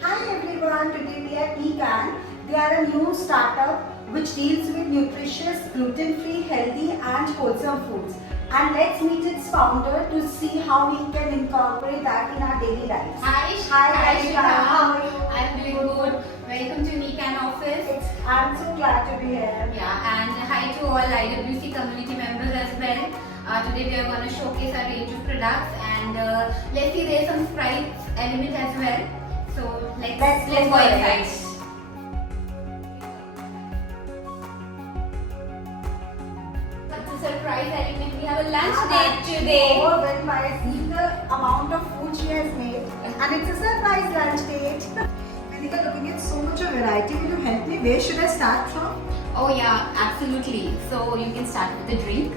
Hi everyone, today we are NIHKAN. They are a new startup which deals with nutritious, gluten-free, healthy and wholesome foods. And let's meet its founder to see how we can incorporate that in our daily lives. Hi, Hi, Shika. how are you? I'm doing good. Welcome to NIHKAN office. I'm so glad to be here. Yeah, and hi to all IWC community members as well. Today we are going to showcase our range of products, and let's see there's some surprise element as well. So let's go inside. Surprise element. We have a lunch date today. Overwhelmed by seeing the amount of food she has made, and it's a surprise lunch date. Kanika, looking at so much of variety, will you help me? Where should I start from? Oh yeah, absolutely. So you can start with the drink.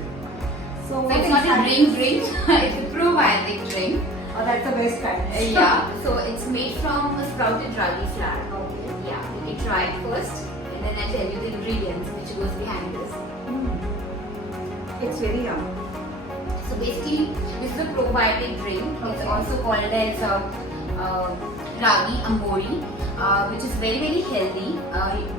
So it's not a drink, it's a probiotic drink. Oh, that's the best kind. Yeah, so it's made from a sprouted ragi flour. Okay. Yeah, you can try it first, and then I'll tell you the ingredients which goes behind this. It's very yummy. So basically, this is a probiotic drink. It's also called as Ragi Amboli, which is very healthy,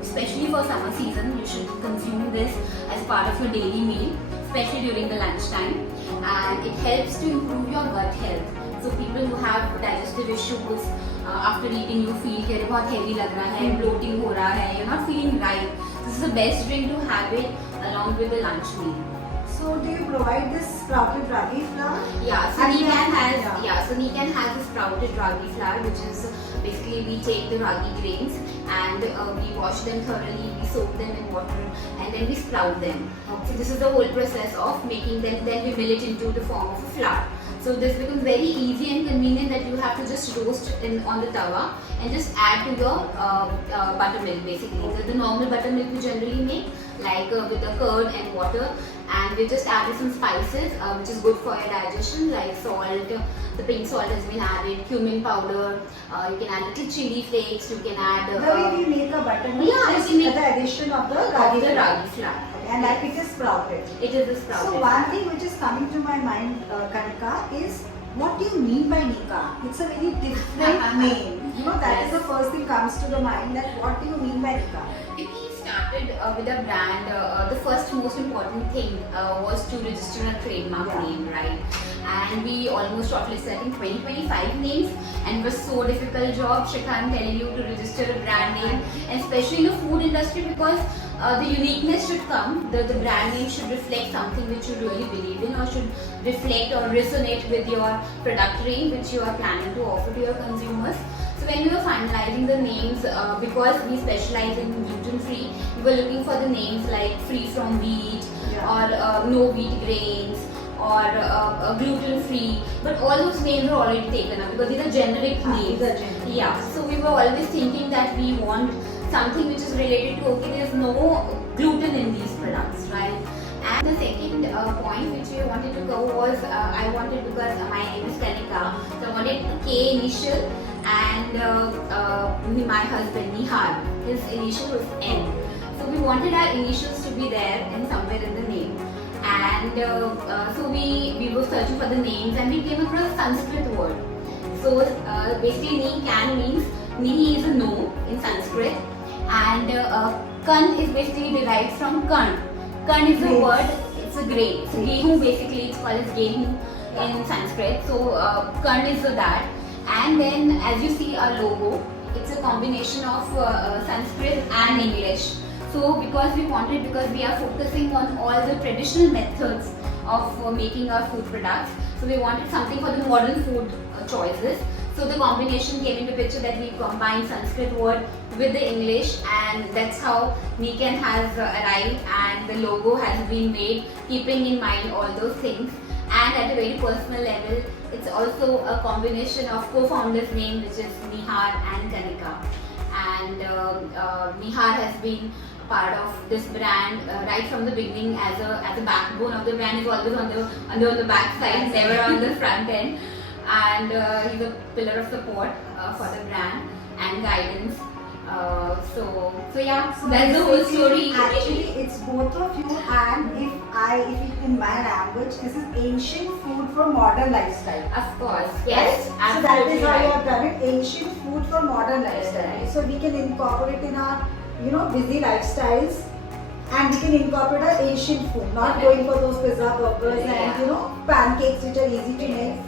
especially for summer season. You should consume this as part of your daily meal, especially during the lunchtime, and it helps to improve your gut health. So people who have digestive issues, after eating you feel कि अरे बहुत heavy लग रहा है, bloating हो रहा है, you're not feeling right. This is the best drink to have it along with the lunch meal. So do you provide this sprouted ragi flour? Yeah, so NIHKAN has a sprouted ragi flour, which is basically we take the ragi grains and we wash them thoroughly, we soak them in water, and then we sprout them. So this is the whole process of making them. Then we mill it into the form of a flour. So this becomes very easy and convenient that you have to just roast on the tawa and just add to your buttermilk basically. The normal buttermilk we generally make, like with the curd and water, and we just added some spices which is good for your digestion, like salt. The pink salt has been added, cumin powder. You can add little chili flakes. You can add. The way we make a buttermilk is the addition of the ragi flour. And that it is sprouted. It is a sprouted. So one thing which is coming to my mind, Kanika, is what do you mean by NIHKAN? It's a very different name. You know, that is the first thing comes to the mind, that what do you mean by NIHKAN? When we started with a brand, the first most important thing was to register a trademark name, right? And we almost shortlisted I think 20-25 names, and it was so difficult job, Shikha, I'm telling you, to register a brand name, and especially in the food industry, because the uniqueness should come, the brand name should reflect something which you really believe in, or should reflect or resonate with your product range which you are planning to offer to your consumers. So when we were finalizing the names, because we specialize in gluten-free, we were looking for the names like free from wheat, or no wheat grains, or gluten-free, but all those names are already taken up because these are generic names. Yeah, so we were always thinking that we want something which is related to, okay, there's no gluten in these products, right? And the second point which we wanted to go was, I wanted, because my name is Kanika, so I wanted a K initial, and my husband Nihar, his initial was N. So we wanted our initials to be there and somewhere in the name. And so we were searching for the names, and we came across a Sanskrit word. So basically NIHKAN means, Nihi is a no in Sanskrit, and Kan is basically derived from Kan. Kan is a word, it's a grain. So Gehu basically, it's called as Gehu in Sanskrit. So Kan is that. And then as you see our logo, it's a combination of Sanskrit and English. So because we are focusing on all the traditional methods of making our food products, so we wanted something for the modern food choices. So the combination came into picture that we combined Sanskrit word with the English, and that's how NIHKAN has arrived, and the logo has been made keeping in mind all those things. And at a very personal level, it's also a combination of co-founders' name, which is Nihar and Kanika. And Nihar has been part of this brand right from the beginning as a backbone of the brand. Is always on the back side, never on the front end. And he's a pillar of support for the brand and guidance. So that's the whole story. Actually, it's both of you, and if in my language, this is ancient food for modern lifestyle. Of course, yes. Right? So that is how you have done it. ancient food for modern lifestyle. Right. So we can incorporate in our, busy lifestyles, and we can incorporate our ancient food, not going for those pizza, burgers, and pancakes which are easy to make.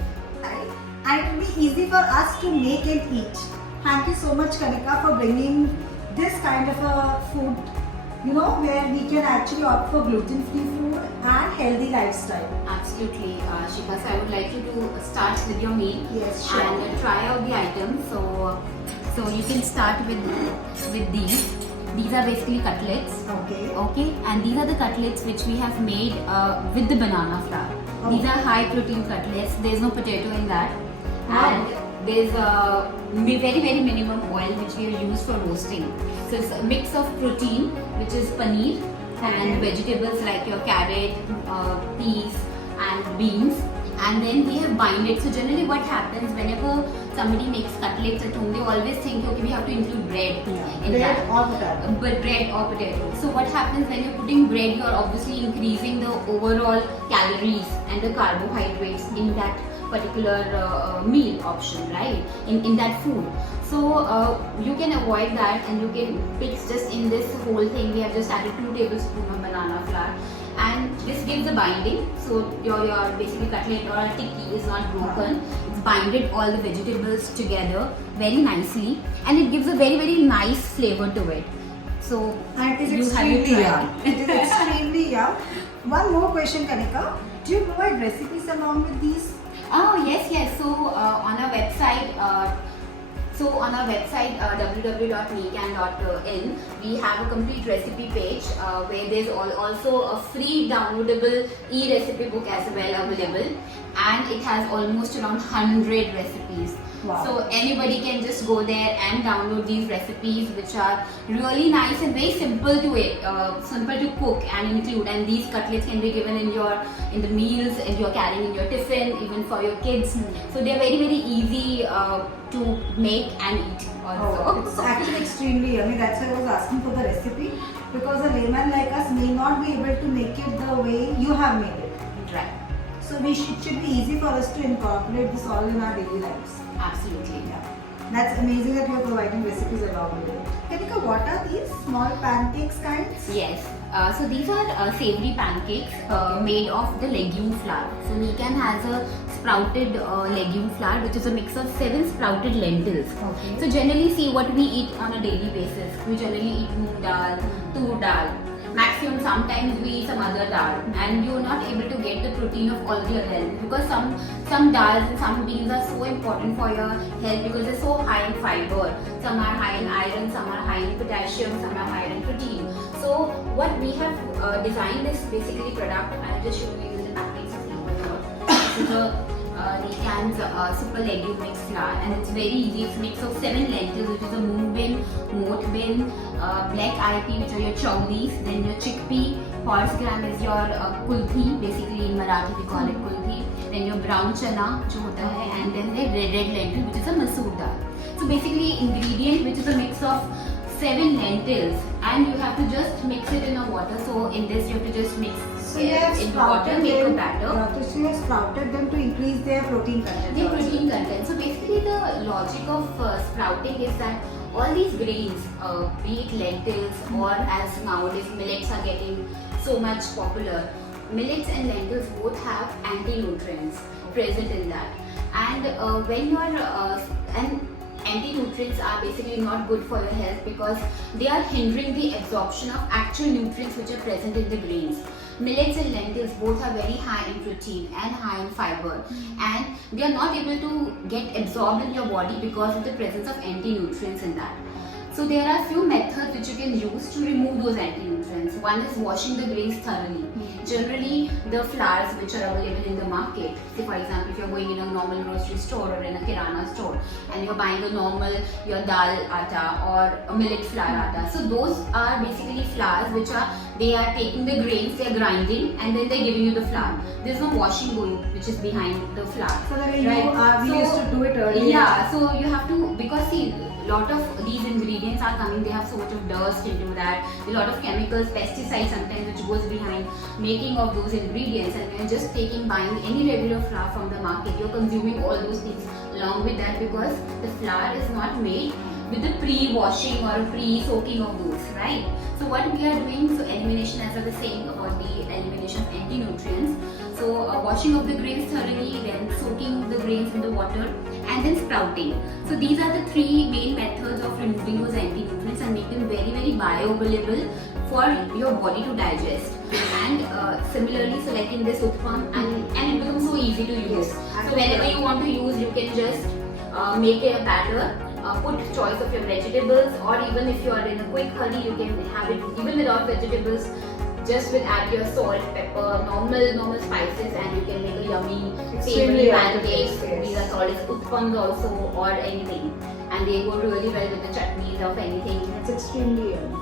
Right? And it will be easy for us to make and eat. Thank you so much, Kanika, for bringing this kind of a food, where we can actually opt for gluten-free food and healthy lifestyle. Absolutely, Shikha. So I would like you to start with your meal. Yes, sure. And try out the items. So you can start with these. These are basically cutlets. Okay. Okay, and these are the cutlets which we have made with the banana flour. Oh. These are high protein cutlets. There's no potato in that, and there's a very minimum oil which we have used for roasting. So it's a mix of protein, which is paneer, and vegetables like your carrot, peas, and beans. And then we have binded. So generally what happens whenever somebody makes cutlets at home, they always think, okay, we have to include bread in Bread that. or potato. But bread or potato. So what happens when you're putting bread, you are obviously increasing the overall calories and the carbohydrates in that particular meal option, right? In that food. So you can avoid that, and you can pick just in this whole thing. We have just added 2 tablespoons of banana flour. And this gives a binding, so your basically cutlet or a tikki is not broken. It's binded all the vegetables together very nicely, and it gives a very nice flavor to it. So And it is you have to extremely try yum. It is extremely yum. One more question, Kanika. Do you provide recipes along with these? Oh yes. So on our website. www.NIHKAN.in, we have a complete recipe page where there's also a free downloadable e-recipe book as well available, and it has almost around 100 recipes. Wow. So anybody can just go there and download these recipes, which are really nice and very simple to cook and include. And these cutlets can be given in the meals, and you're carrying in your tiffin, even for your kids. So they're very easy to make and eat also. Oh, it's actually extremely yummy. That's why I was asking for the recipe, because a layman like us may not be able to make it the way you have made it. Right. So it should be easy for us to incorporate this all in our daily lives. Absolutely. Yeah. That's amazing that you're providing recipes along with it. Kanika, what are these small pancakes kinds? Yes. So these are savory pancakes made of the legume flour. So NIHKAN has a sprouted legume flour, which is a mix of 7 sprouted lentils. Okay. So generally, see what we eat on a daily basis. We generally eat moong dal, tur dal. Maximum sometimes we eat some other dal, and you're not able to get the protein of all the other elements, because some dals and some beans are so important for your health because they're so high in fiber. Some are high in iron, some are high in potassium, some are high in protein. So what we have designed this basically product, I'll just show you the package. This is a NIHKAN's super legume mix flour, and it's very easy. It's a mix of 7 lentils, which is a moong bean, moth bean, black eyed pea, which are your chowlis, then your chickpea, horse gram is your kulthi, basically in Marathi we call it kulthi, then your brown chana, jo hota hai, and then the red lentil, which is a masoor dal. So basically ingredient which is a mix of 7 lentils, and you have to just mix it in a water. So in this you have to just mix in water, make a batter. So you have sprouted them to increase their protein content. Their protein content. So basically the logic of sprouting is that all these grains, be it lentils or as nowadays millets are getting so much popular, millets and lentils both have anti-nutrients present in that. And when you are anti-nutrients are basically not good for your health because they are hindering the absorption of actual nutrients which are present in the grains. Millets and lentils both are very high in protein and high in fiber, and they are not able to get absorbed in your body because of the presence of anti-nutrients in that. So there are few methods which you can use to remove those anti-nutrients. One is washing the grains thoroughly. Generally, the flours which are available in the market, say for example, if you're going in a normal grocery store or in a kirana store and you're buying a normal your dal atta or a millet flour atta, so those are basically flours which they are taking the grains, they are grinding, and then they're giving you the flour. There's no washing going which is behind the flour. So the way we used to do it earlier. Yeah, so you have to, because see, lot of these ingredients are coming, they have so much of dust into that, a lot of chemicals, pesticides sometimes which goes behind making of those ingredients, and you're just buying any regular flour from the market, you're consuming all those things along with that, because the flour is not made with the pre-washing or pre-soaking of those, right? So what we are doing, so elimination, as I was saying about the elimination of anti-nutrients. So washing of the grains thoroughly, then soaking the grains in the water, and then sprouting. So these are the three main methods of removing those anti-nutrients and make them very, very bioavailable for your body to digest. And similarly, so like in this Uttapam, and it becomes so easy to use. So whenever you want to use, you can just make a batter, put choice of your vegetables, or even if you are in a quick hurry, you can have it even without vegetables. Just with add your salt, pepper, normal spices, and you can make a yummy savory pancakes. These are called as Uttapams also, or anything, and they go really well with the chutneys of anything. It's extremely yummy.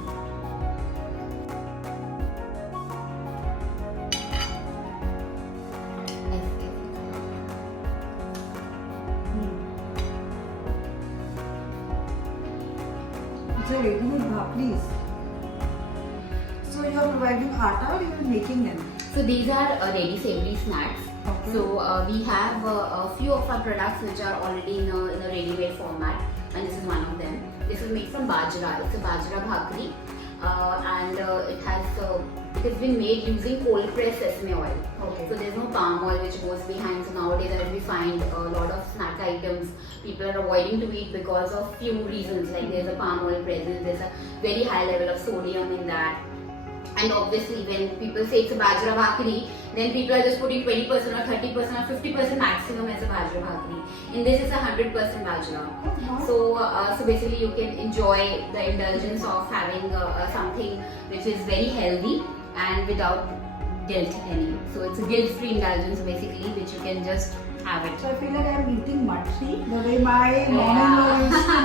It's a ready-made bhakris. So you are providing atta or you are making them? So these are ready savory snacks. Okay. So we have a few of our products which are already in a ready-made format, and this is one of them. This is made from bajra. It's a bajra bhakri, and it has been made using cold pressed sesame oil. Okay. So there's no palm oil which goes behind. So nowadays, as we find a lot of snack items, people are avoiding to eat because of few reasons. Like there's a palm oil presence, there's a very high level of sodium in that. And obviously, when people say it's a bajra bhakri, then people are just putting 20% or 30% or 50% maximum as a bajra bhakri. In this, it's 100% bajra. So basically, you can enjoy the indulgence of having something which is very healthy and without guilt any. So it's a guilt-free indulgence basically, which you can just have it. So I feel like I'm eating matri, the way my mom-in-law used to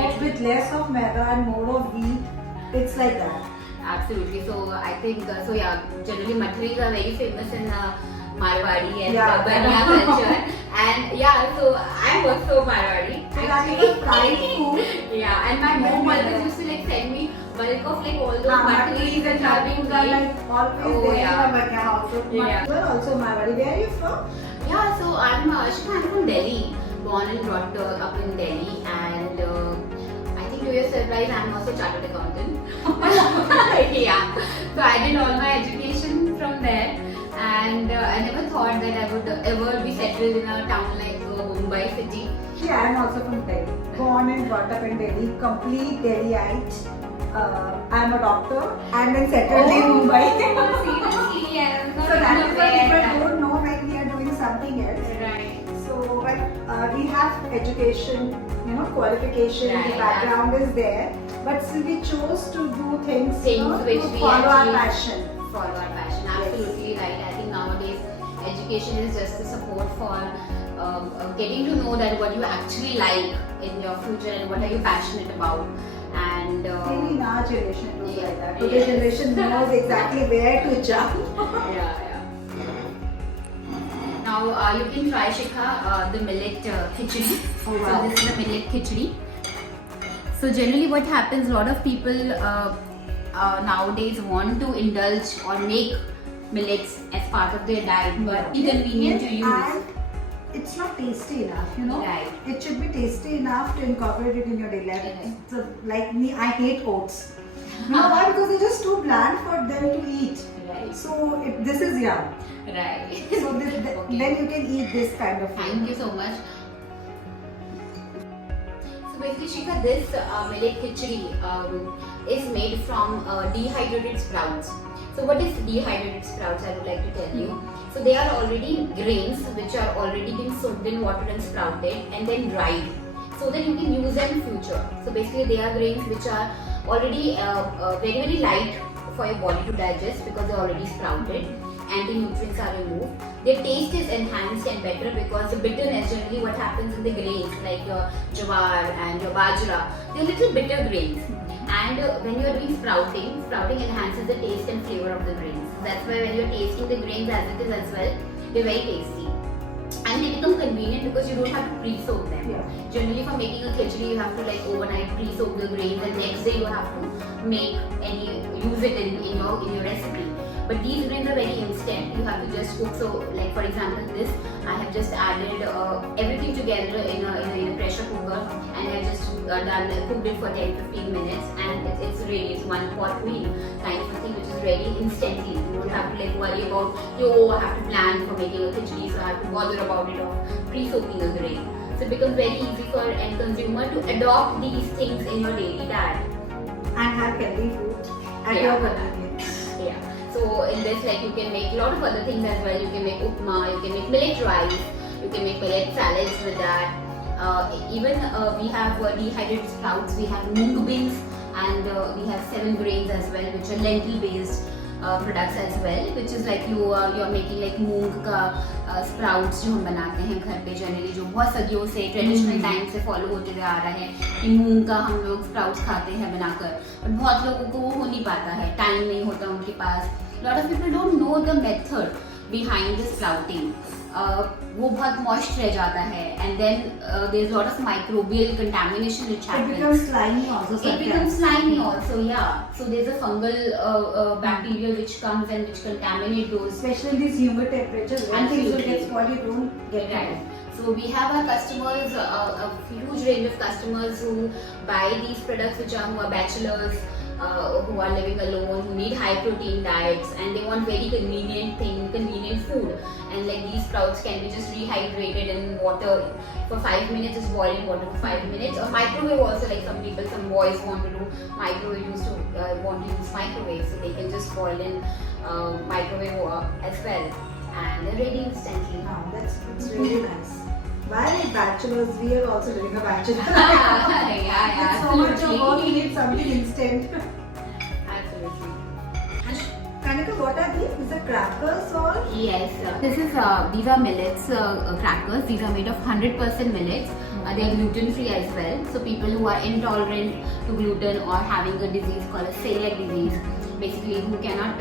make, with less of maida and more of wheat. It's like that. Absolutely. So I think generally matris are very famous in Marwadi and Banya culture. And so I'm also Marwadi. So that is a fried food. Yeah, and my mom always used to send me bulk of all those matris and Matris are like always there in Banya house. You are also Marwadi. Where are you from? Yeah, so I'm from Delhi, born and brought up in Delhi, and I think to your surprise, I'm also a chartered accountant. Yeah, so I did all my education from there, and I never thought that I would ever be settled in a town like Mumbai city. Yeah, I'm also from Delhi. Born and brought up in Delhi, complete Delhiite. I'm a doctor and then settled in Mumbai. Seriously, yeah. So that is why people don't know when we are doing something else. Right. So, but we have education, qualification, the background is there. But still we chose to do things which to we follow our actually passion. Follow our passion, absolutely right. I think nowadays education is just the support for getting to know that what you actually like in your future and what are you passionate about. And maybe in our generation it was like that. Today's generation knows exactly where to jump. Now you can try, Shikha, the millet khichdi. Oh, wow. So this is the millet khichdi. So generally what happens, a lot of people nowadays want to indulge or make millets as part of their diet, but inconvenient to use. And it's not tasty enough, Right. It should be tasty enough to incorporate it in your daily life. Right. So, like me, I hate oats. You know why? Because they're just too bland for them to eat. Right. So this is yum. Right. So then you can eat this kind of food. Thank you so much. So basically, Shikha, this millet khichdi is made from dehydrated sprouts. So what is dehydrated sprouts? I would like to tell you. So they are already grains which are already been soaked in water and sprouted and then dried, so that you can use them in future. So basically, they are grains which are already very, very light for your body to digest because they are already sprouted. Anti-nutrients are removed. Their taste is enhanced and better because the bitterness, generally what happens in the grains like your jawar and your bajra, they are little bitter grains. And when you are doing sprouting enhances the taste and flavor of the grains. That's why when you are tasting the grains as it is as well, they are very tasty. And they become convenient because you don't have to pre-soak them. Yeah. Generally for making a khichdi, you have to overnight pre-soak the grains and next day you have to use it in your recipe. But these grains are very instant. You have to just cook. So, like for example, this I have just added everything together in a pressure cooker, and I have just cooked it for 10-15 minutes, and it's ready. It's one pot meal kind of a thing, which is ready instantly. You don't have to like worry about I have to plan for making a khichdi, so I have to bother about it or pre-soaking a grain. So it becomes very easy for end consumer to adopt these things in your daily diet and have healthy food at your convenience. Yeah. So in this, like you can make a lot of other things as well. You can make upma, you can make millet rice, you can make millet salads with that. Even we have dehydrated sprouts, we have moong beans, and we have 7 grains as well, which are lentil-based products as well, which is like you are making like moong का sprouts जो हम बनाते हैं घर पे generally, जो बहुत सदियों से ट्रेडिशनल टाइम से फॉलो होते हुए आ रहा है कि मूंग का हम लोग स्प्राउट्स खाते हैं बनाकर, बट बहुत लोगों को वो हो नहीं पाता है, टाइम नहीं होता उनके पास. Lot of people don't know the method behind the sprouting. वो बहुत मॉइस्ट रह जाता है, and then there's a lot of microbial contamination which happens. It becomes slimy also. It becomes slimy also, yeah. So there's a fungal bacteria which comes and which contaminate those. Especially in these humid temperatures, when things will get spoiled, you don't get right. So we have our customers, a huge range of customers who buy these products, who are bachelors, who are living alone, who need high protein diets, and they want very convenient food. And like these sprouts can be just rehydrated in water for 5 minutes, just boil in water for 5 minutes, or microwave also. Like some boys want to do microwave, want to use microwave, so they can just boil in microwave as well, and they're ready instantly. Wow, that's really nice. Why bachelors? We are also doing a bachelor. yeah, With so much of work, we need something instant. Absolutely. Kanika, what are these? Is it crackers or? Yes, these are millets crackers. These are made of 100% millets. They are gluten-free as well. So people who are intolerant to gluten or having a disease called a celiac disease, basically who cannot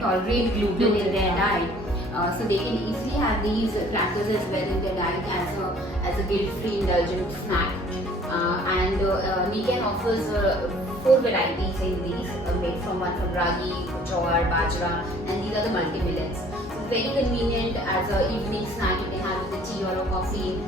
tolerate gluten in their diet, so they can easily have these crackers as well in their diet as a guilt-free indulgent snack. And NIHKAN offers 4 varieties in these, made from Ragi, jowar, bajra, and these are the multi-millets. So very convenient as an evening snack. You can have with a tea or a coffee.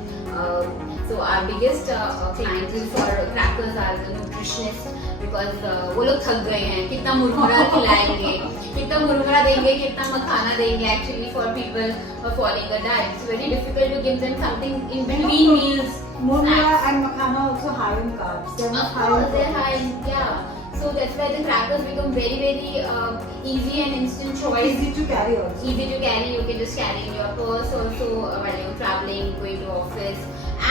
So our biggest clientele for crackers are the nutritionists, because वो लोग थक गए हैं, कितना मुरमुरा खिलाएंगे, कितना मुरमुरा देंगे, कितना मखाना देंगे. Actually, for people who are following the diet, it's very difficult to give them something in between meals. Murmura and makhana also high in carbs. They're not high in they're high in, yeah. So that's why the crackers become very easy and instant choice. Easy to carry also. Easy to carry. You can just carry in your purse also while you're traveling, going to office.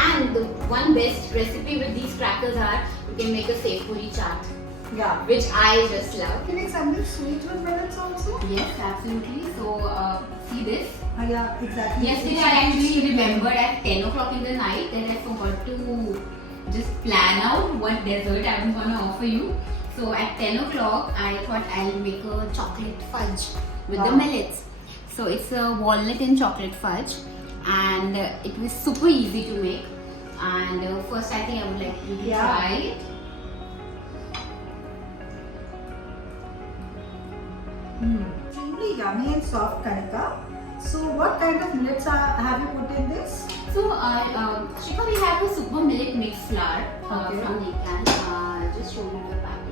And the one best recipe with these crackers are you can make a sev puri chaat. Yeah. Which I just love. Can you make something sweet with millets also? Yes, absolutely. So see this. Yeah, exactly. Yesterday I actually remembered at 10 o'clock in the night that I forgot to just plan out what dessert I was going to offer you. So at 10 o'clock I thought I'll make a chocolate fudge with the millets. So it's a walnut and chocolate fudge, and it was super easy to make. And first I think I would like you to try it. Extremely yummy and soft, Kanika. So what kind of millets have you put in this? So Shikha, we have a super millet mix flour from NIHKAN. Just show you the packet.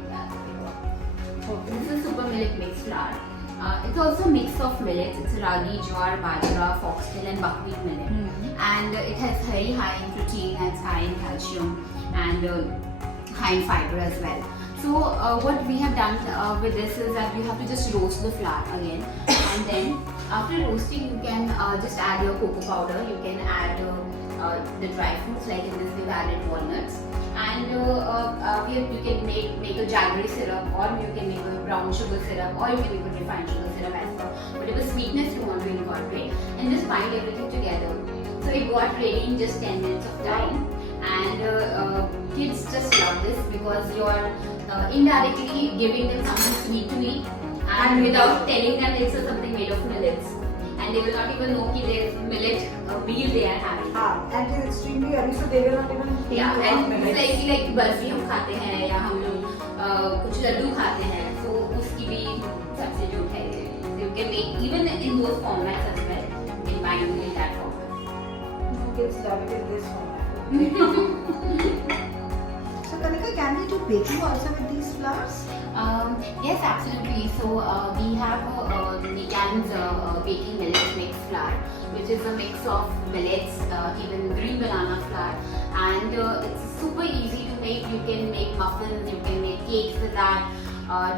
This is super millet mix flour. It's also a mix of millets. It's Ragi, jowar, bajra, foxtail and buckwheat millet. And it has very high in protein, it's high in calcium, and high in fiber as well. So what we have done with this is that you have to just roast the flour again, and then after roasting you can just add your cocoa powder. You can add the dry fruits, like in this we've added walnuts, and you can make a jaggery syrup, or you can make a brown sugar syrup, or you can make a refined sugar syrup as per whatever sweetness you want to incorporate, and just bind everything together. So it got ready in just 10 minutes of time, and kids just love this because you're indirectly giving them something sweet to eat, and without telling them it's something made of millets, and they will not even know that there's millet meal they are having. And it's extremely yummy, so they will not even think and millets. it's like barfi हम खाते हैं या हम लोग कुछ लड्डू खाते हैं, so उसकी भी substitute है ये. can make even in those formats as well. You can bind in that format. Kids love it in this format. So Kanika, can we do baking also with these flours? Yes, absolutely. So we have NIHKAN's baking millet mix flour, which is a mix of millets, even green banana flour, and it's super easy to make. You can make muffins, you can make cakes with that.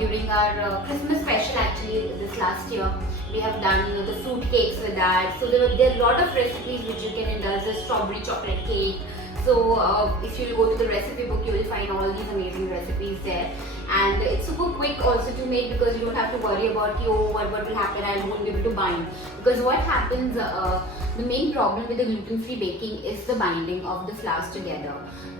During our Christmas special, actually this last year, we have done the fruit cakes with that. So there are a lot of recipes which you can indulge. The strawberry chocolate cake. So if you go to the recipe book, you will find all these amazing recipes there. And it's super quick also to make, because you don't have to worry about what will happen, I won't be able to bind. Because what happens, the main problem with the gluten-free baking is the binding of the flours together.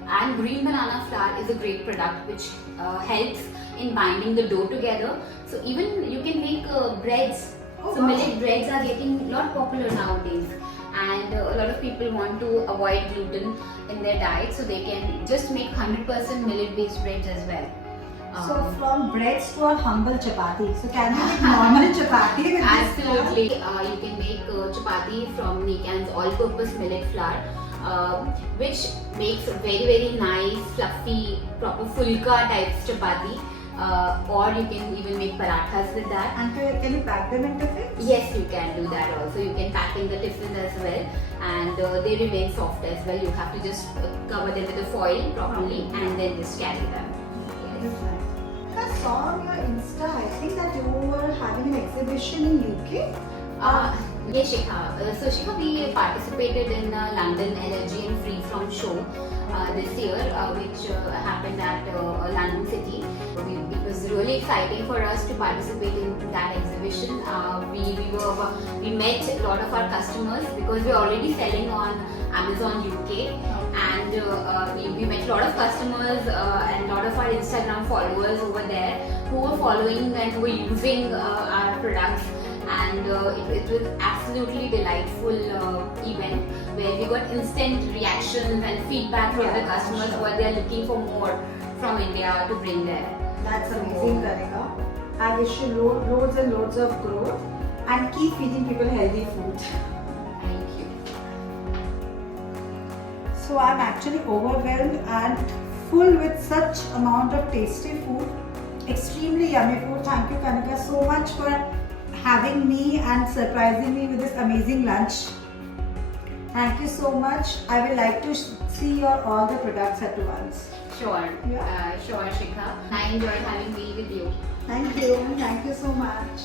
And green banana flour is a great product which helps in binding the dough together. So even you can make breads. So millet breads are getting a lot popular nowadays. And a lot of people want to avoid gluten in their diet, so they can just make 100% millet-based breads as well. So from breads to a humble chapati. So can you make normal chapati with Absolutely. You can make chapati from NIHKAN's all-purpose millet flour, which makes a very nice, fluffy, proper fulka type chapati. Or you can even make parathas with that. And can you pack them in tiffins? Yes, you can do that also. You can pack in the tiffins as well, and they remain soft as well. You have to just cover them with the foil properly and then just carry them. Yes. I saw on your Insta, I think that you were having an exhibition in UK. Yes, Shikha. So Shikha, we participated in the London Energy and Free From show this year, which happened at London City. It was really exciting for us to participate in that exhibition. We met a lot of our customers, because we're already selling on Amazon UK, and we met a lot of customers and a lot of our Instagram followers over there who were following and who were using our products. And it was absolutely delightful event, where we got instant reactions and feedback from the customers what they are looking for more from India to bring there. That's amazing, Kanika. I wish you loads and loads of growth, and keep feeding people healthy food. Thank you. So I'm actually overwhelmed and full with such amount of tasty food, extremely yummy food. Thank you, Kanika, so much for having me and surprising me with this amazing lunch. Thank you so much. I would like to see all the products at once. Sure. Sure, Shikha. I enjoyed having me with you. Thank you. Thank you so much.